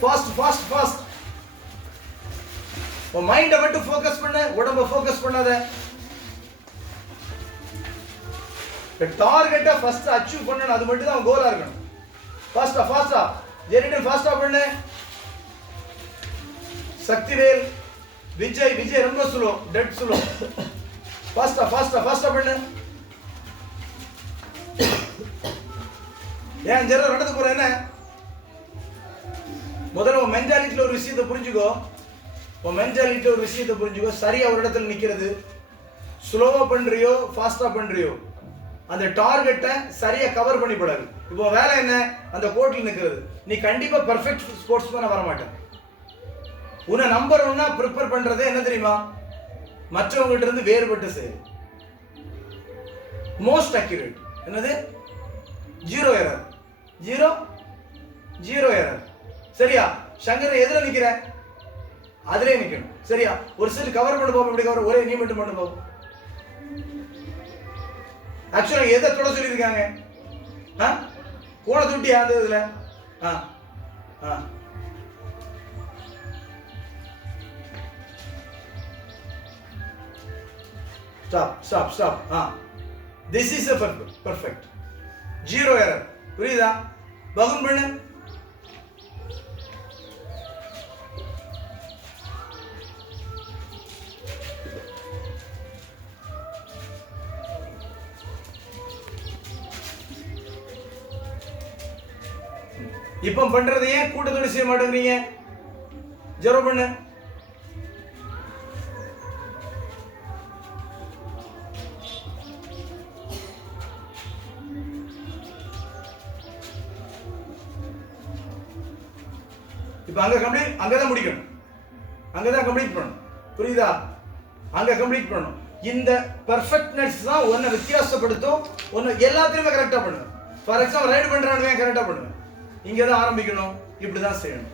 Fast fast fast. உன் மைண்டை மட்டும் ஃபோக்கஸ் பண்ணு, உடம்ப ஃபோக்கஸ் பண்ணாத. டார்கெட்டை ஃபர்ஸ்ட் அச்சீவ் பண்ணணும், அது மட்டும் தான் கோலா இருக்கணும். ஃபாஸ்டா ஃபாஸ்டா ஜெரிடன் ஃபாஸ்டா பண்ணு. சக்திவேல், விஜய் விஜய் ரொம்ப ஸ்லோ, டெட் ஸ்லோ. ஃபாஸ்டா ஃபாஸ்டா ஃபாஸ்டா பண்ணு. ஏன் ஜெரோ நடந்து போற என்ன? முதல்ல உன் மென்டாலிட்டியில் ஒரு விஷயத்தை புரிஞ்சுக்கோ. உன் மென்டாலிட்டியில் ஒரு விஷயத்தை புரிஞ்சுக்கோ. சரியா ஒரு இடத்துல நிக்கிறது. ஸ்லோவா பண்றியோ ஃபாஸ்டா பண்றியோ, அந்த டார்கெட்டை சரியா கவர் பண்ணி போடாது. இப்போ வேலை என்ன? அந்த கோர்ட்ல நிக்கிறது. நீ கண்டிப்பா பெர்ஃபெக்ட் ஸ்போர்ட்ஸ்மேனா வர மாட்டேன். உன்னை நம்பர் ஒன்னா ப்ரிப்பேர் பண்றதே என்ன தெரியுமா? மற்றவங்ககிட்ட இருந்து வேறுபட்டு செய்யுது. மோஸ்ட் அக்யூரேட் என்னது? Zero error. Zero error. சரியா? சங்கர் எதுல நிக்கிற? அதுலயே நிக்கணும். சரியா? ஒரு செட் கவர் பண்ண போகும். இப்படி கவர் ஒரே நீ மட்டும் பண்ண போகும். ஆக்சுவலா எதை தொட சொல்லியிருக்காங்க? கோண தொட்டி அந்த இதுல stop. This is perfect. Zero error. புரியுதா? பகுன் பண்ணு. இப்ப பண்றது ஏன் கூட்டத்தோடு செய்ய மாட்டேங்கிறீங்க? ஜெரோ பண்ணு. இப்ப அங்கதான் முடிக்கணும். அங்கதான் கம்ப்ளீட் பண்ணணும். புரியுதா? அங்க கம்ப்ளீட் பண்ணணும். இந்த பெர்ஃபெக்ட்னஸ் தான் ஒன்ன வித்தியாசப்படுத்தும். ஒன்னு எல்லாத்தையுமே கரெக்டா பண்ணுங்க. ஃபார் எக்ஸாம்பிள் ரைட் பண்றானே கரெக்டா பண்ணுங்க. இங்க தான் ஆரம்பிக்கணும். இப்படிதான் செய்யணும்.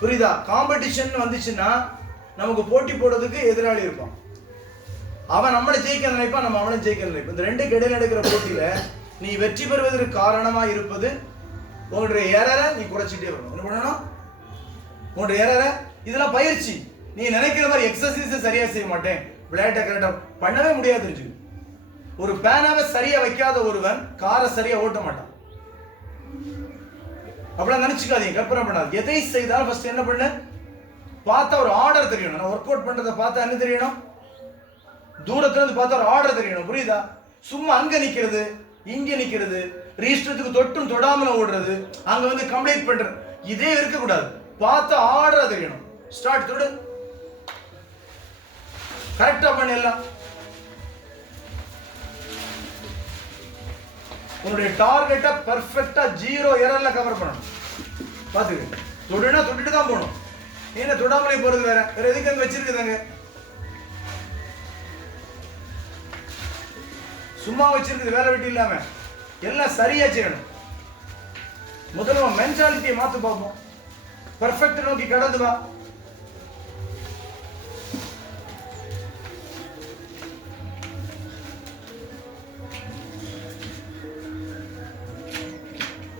புரியுதா? காம்படிஷன் வந்துச்சுன்னா நமக்கு போட்டி போடுறதுக்கு எதிராளி இருப்பான். அவன் நம்மளை ஜெயிக்க நினைப்பான், நம்ம அவனை ஜெயிக்க நினைப்பான். இந்த ரெண்டுக்கு இடையில நடக்கிற போட்டியில நீ வெற்றி பெறுவதற்கு காரணமா இருப்பது உங்களுடைய எரரை நீ குறைச்சிட்டே வரணும். என்ன பண்ணணும்? உங்களுடைய எரரை, இதெல்லாம் பயிற்சி. நீ நினைக்கிற மாதிரி எக்ஸசைஸ் சரியா செய்ய மாட்டேன், விளையாட்டை கரெக்டா பண்ணவே முடியாது. தெரிஞ்சு ஒரு பேனாவை சரியா வைக்காத ஒருவன் காரை சரியா ஓட்ட மாட்டான். அப்படிலாம் நினைச்சுக்காதீங்க, கற்பனை பண்ணாது. எதை செய்தாலும் ஃபர்ஸ்ட் என்ன பண்ணு? பார்த்தா ஒரு ஆர்டர் தெரியணும். நான் ஒர்க் அவுட் பண்றதை பார்த்தா என்ன தெரியணும்? தூரத்துல இருந்து பார்த்தா ஒரு ஆர்டர் தெரியணும். புரியுதா? சும்மா அங்க நிக்கிறது, இங்க நிக்கிறது, ரீஸ்டத்துக்கு தொட்டும் தொடாமல ஓடுறது, அங்க வந்து கம்ப்ளீட் பண்றது, இதே இருக்க கூடாது. பார்த்த ஆர்டர் தெரியணும். ஸ்டார்ட் தொடு. கரெக்டா பண்ணிடலாம். உன்னுடைய டார்கெட்டை பெர்ஃபெக்ட்டா ஜீரோ எரர்ல கவர் பண்ணணும். பாத்துக்க. தொடுனா தொட்டுட்டு தான் போகணும். ஏன்னா தொடாமலே போறது வேற எதுக்கு அங்க வச்சிருக்குதாங்க? சும்மா வச்சிருக்குது வேலை வெட்டி இல்லாம. எல்லாம் சரியா செய்யணும். முதல்ல மென்டாலிட்டியை மாத்து பார்ப்போம். பெர்ஃபெக்ட் நோக்கி கடந்து வா.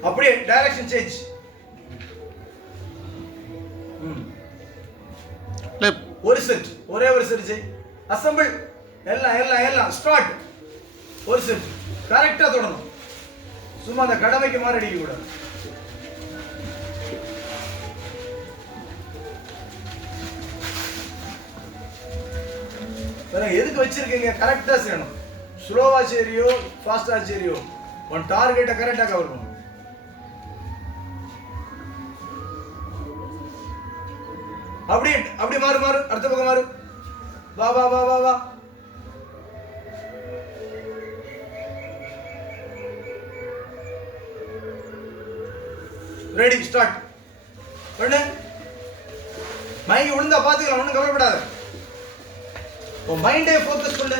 அப்படியே டைரக்ஷன் சேஞ்ச். ஒரு செட், ஒரே ஒரு செட் செய். அசெம்பிள். எல்லாம் ஸ்டார்ட். ஒரு செட் கரெக்டா தொடணும். சும்மா அந்த கடமைக்கு மாறி அடிக்க கூடாது. எதுக்கு வச்சிருக்கீங்க? கரெக்டா செய்யணும். ஸ்லோவா சரியோ ஃபாஸ்டா சரியோ, உன் டார்கெட்டை கரெக்டா கவர் பண்ணணும். அப்படி மாறு. அடுத்த பக்கம் மாறு. வா. ரெடி, ஸ்டார்ட் பண்ணு. மைண்ட் விழுந்தா பாத்துக்கலாம், ஒன்னும் கவலைப்படாத. உன் மைண்டே ஃபோக்கஸ் பண்ணு.